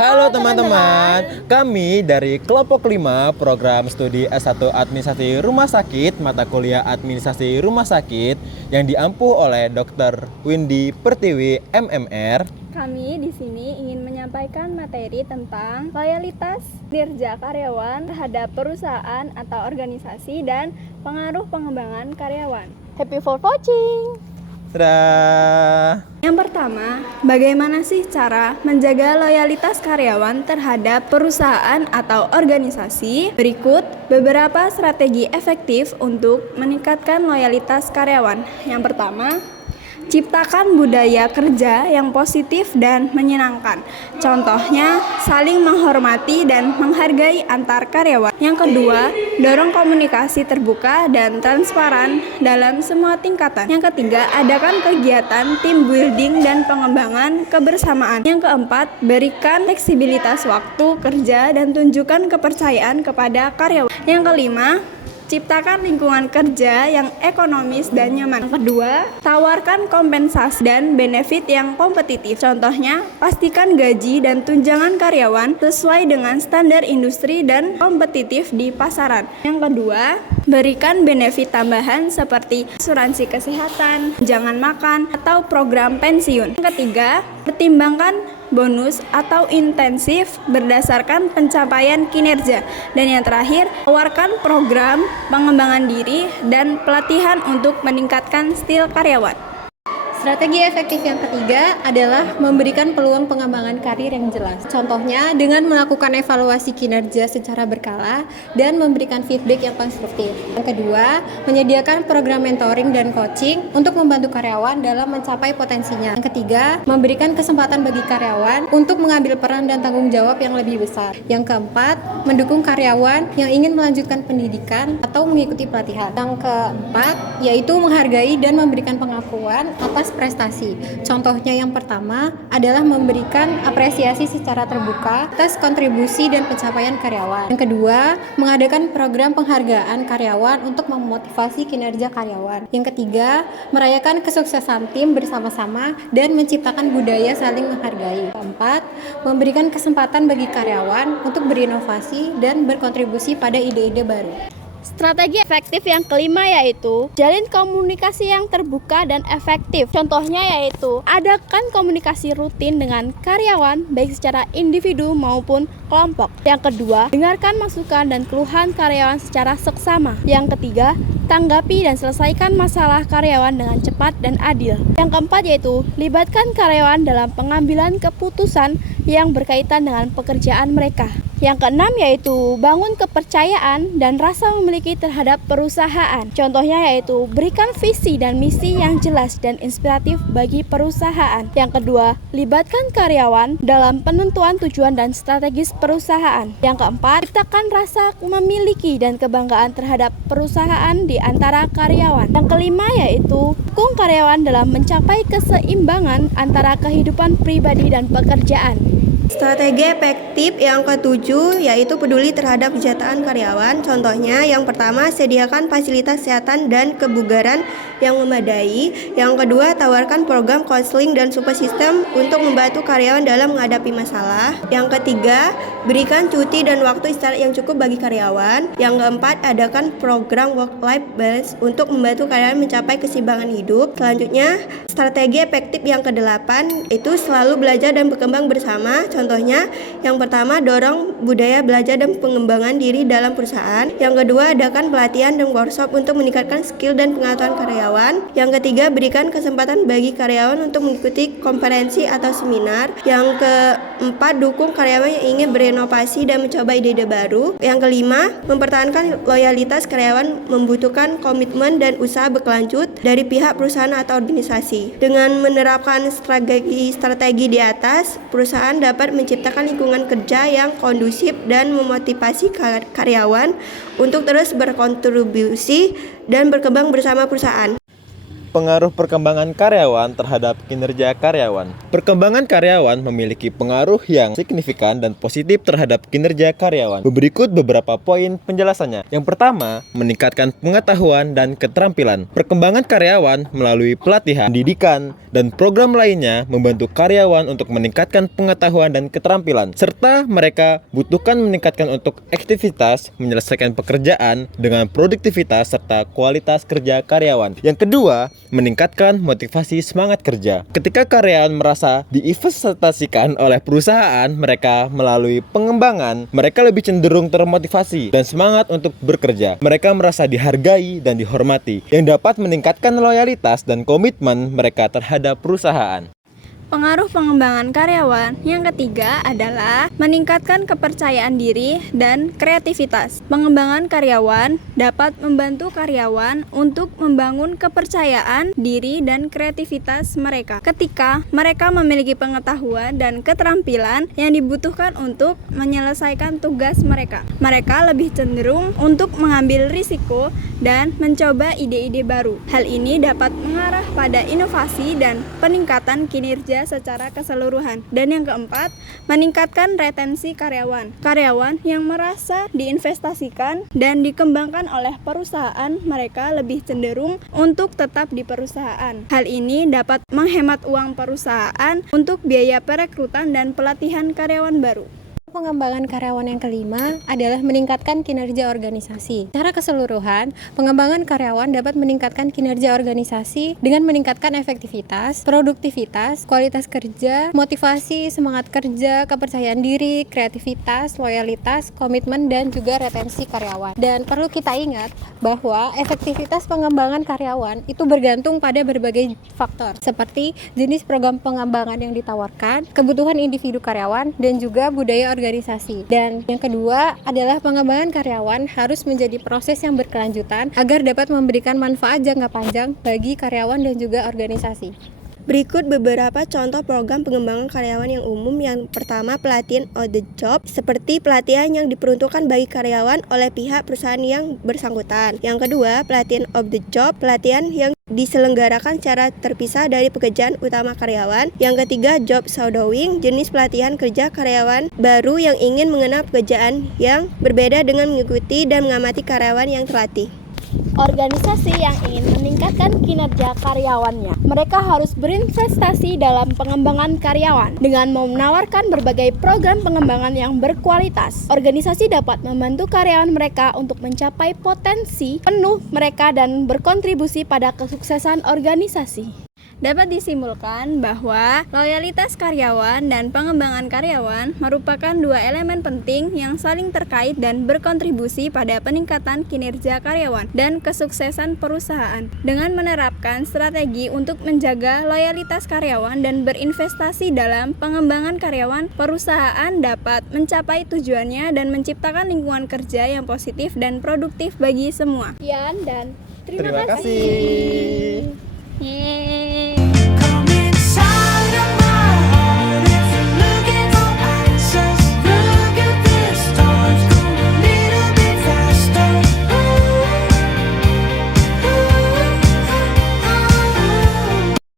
Halo teman-teman, kami dari kelompok 5 program studi S1 Administrasi Rumah Sakit, mata kuliah Administrasi Rumah Sakit yang diampu oleh Dr. Windy Pertiwi MMR. Kami di sini ingin menyampaikan materi tentang loyalitas kinerja karyawan terhadap perusahaan atau organisasi dan pengaruh pengembangan karyawan. Happy for watching! Dadah! Yang pertama, bagaimana sih cara menjaga loyalitas karyawan terhadap perusahaan atau organisasi? Berikut beberapa strategi efektif untuk meningkatkan loyalitas karyawan. Yang pertama, ciptakan budaya kerja yang positif dan menyenangkan. Contohnya, saling menghormati dan menghargai antar karyawan. Yang kedua, dorong komunikasi terbuka dan transparan dalam semua tingkatan. Yang ketiga, adakan kegiatan team building dan pengembangan kebersamaan. Yang keempat, berikan fleksibilitas waktu kerja dan tunjukkan kepercayaan kepada karyawan. Yang kelima, ciptakan lingkungan kerja yang ekonomis dan nyaman. Yang kedua, tawarkan kompensasi dan benefit yang kompetitif. Contohnya, pastikan gaji dan tunjangan karyawan sesuai dengan standar industri dan kompetitif di pasaran. Yang kedua, berikan benefit tambahan seperti asuransi kesehatan, tunjangan makan, atau program pensiun. Yang ketiga, pertimbangkan bonus atau intensif berdasarkan pencapaian kinerja. Dan yang terakhir, tawarkan program pengembangan diri dan pelatihan untuk meningkatkan skill karyawan. Strategi efektif yang ketiga adalah memberikan peluang pengembangan karir yang jelas. Contohnya dengan melakukan evaluasi kinerja secara berkala dan memberikan feedback yang konstruktif. Yang kedua, menyediakan program mentoring dan coaching untuk membantu karyawan dalam mencapai potensinya. Yang ketiga, memberikan kesempatan bagi karyawan untuk mengambil peran dan tanggung jawab yang lebih besar. Yang keempat, mendukung karyawan yang ingin melanjutkan pendidikan atau mengikuti pelatihan. Yang keempat, yaitu menghargai dan memberikan pengakuan atas prestasi. Contohnya yang pertama adalah memberikan apresiasi secara terbuka atas kontribusi dan pencapaian karyawan. Yang kedua, mengadakan program penghargaan karyawan untuk memotivasi kinerja karyawan. Yang ketiga, merayakan kesuksesan tim bersama-sama dan menciptakan budaya saling menghargai. Keempat, memberikan kesempatan bagi karyawan untuk berinovasi dan berkontribusi pada ide-ide baru. Strategi efektif yang kelima yaitu jalin komunikasi yang terbuka dan efektif. Contohnya yaitu adakan komunikasi rutin dengan karyawan baik secara individu maupun kelompok. Yang kedua, dengarkan masukan dan keluhan karyawan secara seksama. Yang ketiga, tanggapi dan selesaikan masalah karyawan dengan cepat dan adil. Yang keempat yaitu libatkan karyawan dalam pengambilan keputusan yang berkaitan dengan pekerjaan mereka. Yang keenam yaitu bangun kepercayaan dan rasa memiliki terhadap perusahaan. Contohnya yaitu berikan visi dan misi yang jelas dan inspiratif bagi perusahaan. Yang kedua, libatkan karyawan dalam penentuan tujuan dan strategis perusahaan. Yang keempat, ciptakan rasa memiliki dan kebanggaan terhadap perusahaan di antara karyawan. Yang kelima yaitu dukung karyawan dalam mencapai keseimbangan antara kehidupan pribadi dan pekerjaan. Strategi efektif yang ketujuh yaitu peduli terhadap kesejahteraan karyawan. Contohnya yang pertama, sediakan fasilitas kesehatan dan kebugaran yang memadai. Yang kedua, tawarkan program konseling dan support system untuk membantu karyawan dalam menghadapi masalah. Yang ketiga, berikan cuti dan waktu istirahat yang cukup bagi karyawan. Yang keempat, adakan program work-life balance untuk membantu karyawan mencapai keseimbangan hidup. Selanjutnya, strategi efektif yang kedelapan itu selalu belajar dan berkembang bersama. Contohnya, yang pertama, dorong budaya belajar dan pengembangan diri dalam perusahaan. Yang kedua, adakan pelatihan dan workshop untuk meningkatkan skill dan pengetahuan karyawan. Yang ketiga, berikan kesempatan bagi karyawan untuk mengikuti konferensi atau seminar. Yang keempat, dukung karyawan yang ingin berinovasi dan mencoba ide-ide baru. Yang kelima, mempertahankan loyalitas karyawan membutuhkan komitmen dan usaha berkelanjut dari pihak perusahaan atau organisasi. Dengan menerapkan strategi di atas, perusahaan dapat menciptakan lingkungan kerja yang kondusif dan memotivasi karyawan untuk terus berkontribusi dan berkembang bersama perusahaan. pengaruh perkembangan karyawan terhadap kinerja karyawan. Perkembangan karyawan memiliki pengaruh yang signifikan dan positif terhadap kinerja karyawan. Berikut beberapa poin penjelasannya. Yang pertama, meningkatkan pengetahuan dan keterampilan. Perkembangan karyawan melalui pelatihan, pendidikan, dan program lainnya membantu karyawan untuk meningkatkan pengetahuan dan keterampilan, serta mereka butuhkan meningkatkan untuk aktivitas, menyelesaikan pekerjaan dengan produktivitas serta kualitas kerja karyawan. Yang kedua, meningkatkan motivasi semangat kerja. Ketika karyawan merasa diinvestasikan oleh perusahaan mereka melalui pengembangan, mereka lebih cenderung termotivasi dan semangat untuk bekerja. Mereka merasa dihargai dan dihormati, yang dapat meningkatkan loyalitas dan komitmen mereka terhadap perusahaan. Pengaruh pengembangan karyawan yang ketiga adalah meningkatkan kepercayaan diri dan kreativitas. Pengembangan karyawan dapat membantu karyawan untuk membangun kepercayaan diri dan kreativitas mereka. Ketika mereka memiliki pengetahuan dan keterampilan yang dibutuhkan untuk menyelesaikan tugas mereka, mereka lebih cenderung untuk mengambil risiko dan mencoba ide-ide baru. Hal ini dapat mengarah pada inovasi dan peningkatan kinerja secara keseluruhan. Dan yang keempat, meningkatkan retensi karyawan. Karyawan yang merasa diinvestasikan dan dikembangkan oleh perusahaan, mereka lebih cenderung untuk tetap di perusahaan. Hal ini dapat menghemat uang perusahaan untuk biaya perekrutan dan pelatihan karyawan baru. Pengembangan karyawan yang kelima adalah meningkatkan kinerja organisasi. Secara keseluruhan, pengembangan karyawan dapat meningkatkan kinerja organisasi dengan meningkatkan efektivitas, produktivitas, kualitas kerja, motivasi, semangat kerja, kepercayaan diri, kreativitas, loyalitas, komitmen, dan juga retensi karyawan. Dan perlu kita ingat bahwa efektivitas pengembangan karyawan itu bergantung pada berbagai faktor, seperti jenis program pengembangan yang ditawarkan, kebutuhan individu karyawan, dan juga budaya organisasi. Dan yang kedua adalah pengembangan karyawan harus menjadi proses yang berkelanjutan agar dapat memberikan manfaat jangka panjang bagi karyawan dan juga organisasi. Berikut beberapa contoh program pengembangan karyawan yang umum. Yang pertama, pelatihan on the job, seperti pelatihan yang diperuntukkan bagi karyawan oleh pihak perusahaan yang bersangkutan. Yang kedua, pelatihan on the job, pelatihan yang diselenggarakan secara terpisah dari pekerjaan utama karyawan. Yang ketiga, job shadowing, jenis pelatihan kerja karyawan baru yang ingin mengenal pekerjaan yang berbeda dengan mengikuti dan mengamati karyawan yang terlatih. Organisasi yang ingin meningkatkan kinerja karyawannya, mereka harus berinvestasi dalam pengembangan karyawan dengan menawarkan berbagai program pengembangan yang berkualitas. Organisasi dapat membantu karyawan mereka untuk mencapai potensi penuh mereka dan berkontribusi pada kesuksesan organisasi. Dapat disimpulkan bahwa loyalitas karyawan dan pengembangan karyawan merupakan dua elemen penting yang saling terkait dan berkontribusi pada peningkatan kinerja karyawan dan kesuksesan perusahaan. Dengan menerapkan strategi untuk menjaga loyalitas karyawan dan berinvestasi dalam pengembangan karyawan, perusahaan dapat mencapai tujuannya dan menciptakan lingkungan kerja yang positif dan produktif bagi semua. Sekian dan terima kasih. kasih. Yeay.